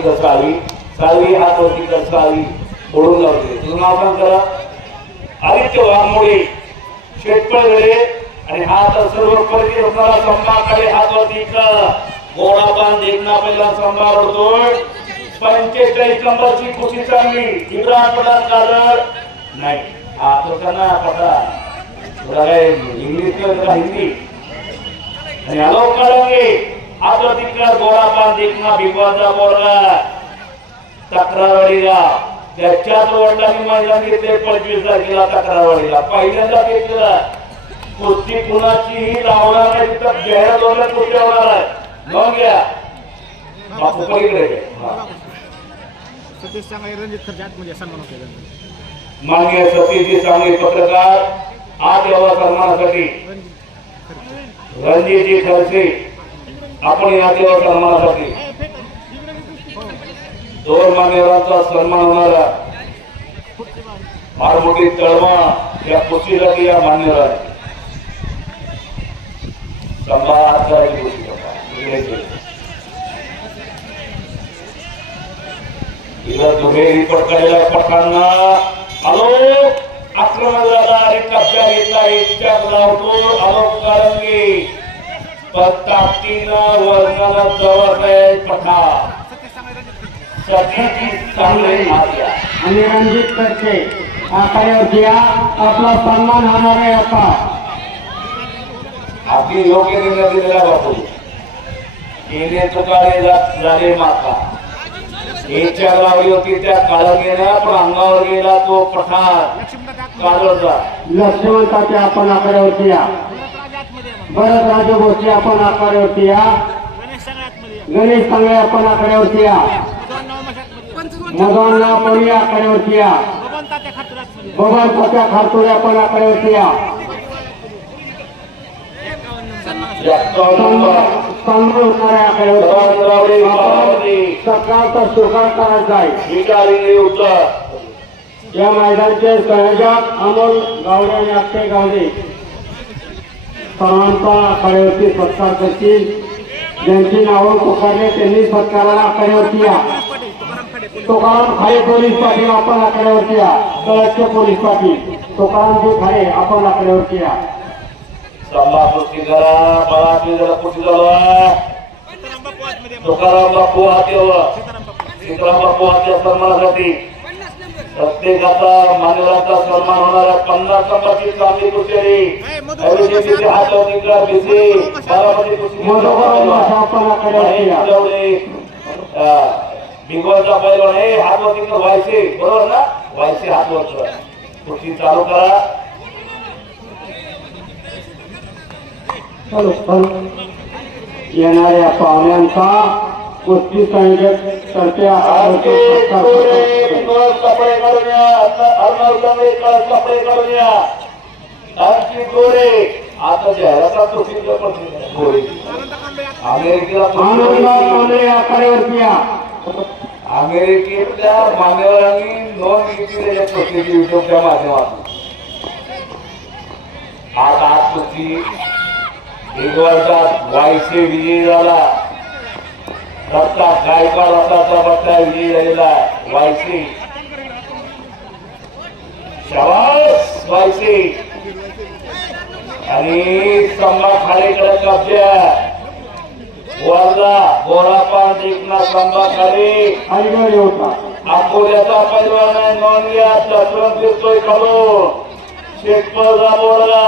वरती कसावी साळवी हात वरती कसावी ओढून लावते तुझं नाव सांग करा आदित्य वाघमोडे. शेटपळगडे आणि हात सर्व परकी होणारा संभाकडे हात वरती कर गोळा बांध देखना पहिला संभा ओढतोय पंचेचाळीस नंबरची कुस्ती चांगली. इब्राहिम पठाण कादर नाही हा तो त्यांना पटा थोडा काय इंग्लिश हिंदी. आणि आलोक काढांगे कर गोळा बांध देखना भिगवाचा बोलगा. तक्रारवाडीला. त्याच्याच वडिलांनी मैदान घेतले पंचवीस तारखेला तक्रारवाडीला. पहिल्यांदा घेतलेला कुस्ती कुणाचीही लावणार नाही तिथं जाहिरात वगैरे कुस्ती होणार आहे नोंद घ्या बापू पलीकडे. सतीश सांगा रणजित खर्च आतमध्ये सन्मान होते त्यांचा. माननीय सतीशजी चांगले पत्रकार. आज यावा सन्मानासाठी. रणजितजी आपण या देवा सन्मानासाठी दोन मान्यवरांचा सन्मान होणारा फार मोठी तळमळ या कुस्तीसाठी या मान्यवर संभाळाची गोष्टी दुहेरी पठांना आलो आक्रमण झाला आणि कब्जा घेतला एकच्या लावतो आलोक जवळ पठा. चांगले आज्ञा आणि रणजित करते आखाड्यावरती या आपला सन्मान होणार आहे आता. आपली योग्य निर्णय दिलेला बापू. तुकाळे जा- झाले माता एकच्या लावली होती त्या काळंगेनं पण अंगावर गेला तो पठार. काळोजा लक्ष्मणताचे आपण आखाड्यावरती या भरतराज आतमध्ये आपण आकड्यावरती या. गणेश सांगळे आपण आकड्यावरती या. दोन नाव मशात आपण या आकड्यावरती या. बबन पत्या आपण आकड्यावरती या. सकाळचा स्वीकार करायचा आहे या मैदानाचे संयोजक अमोल गावडे आणि अक्षय गावडे. सर्वांचा आखाड्यावरती सत्कार करतील ज्यांची नावं पुकारले त्यांनी सत्काराला आखाड्यावरती या तुकाराम खाडे, पोलीस. पाटील आपण आकड्यावरती या तळसचे पोलीस पाटील तुकारामजी खाडे आपण आकड्यावरती या संभा कुस्ती करा मला आपली जरा कुस्ती चालवा तुकाराम बापू हात यावं हो. सीताराम बापू. हाती सन्मानासाठी. प्रत्येकाचा मानवाचा सन्मान होणाऱ्या पन्नास नंबरची चांगली कुस्ती ऐवजी हात लावून इकडं बिझी बारामती कुस्ती मधोकर मासा आपण आखाड्यावरती या भिगवणचा पैलवान हे हात वरती कर व्हायचे बरोबर ना व्हायचे हात वर कर कुस्ती चालू करा चालू, चालू. येणाऱ्या पाहुण्यांचा कुस्ती संयोजक तर्फे आणखी आखाड्यावरती गोरे, सत्कार कळस कपडे काढून या अर्णव कमळे कळस कपडे काढून या आणखी गोरे. आता जाहिरातात कुस्ती करतात गोरे. अमेरिकेला अमेरिकेतल्या मान्यवरांनी नोंद घेतली त्याच्या कुस्तीची युट्यूबच्या माध्यमातून. आज आज कुस्ती एक वर्षात वायसे विजयी झाला. रत्ता गायकवाड रत्नाचा बट्टा विजयी झालेला. वायसे शाबास वायसे आणि संभा खाडेकडे कब्जा वरला बोरापान देखना स्तंभा खाली अलीकडे होता अकोल्याचा पैलवान आहे नोंद घ्या चक्रम फिरतोय खालून. शेतपळचा बोलला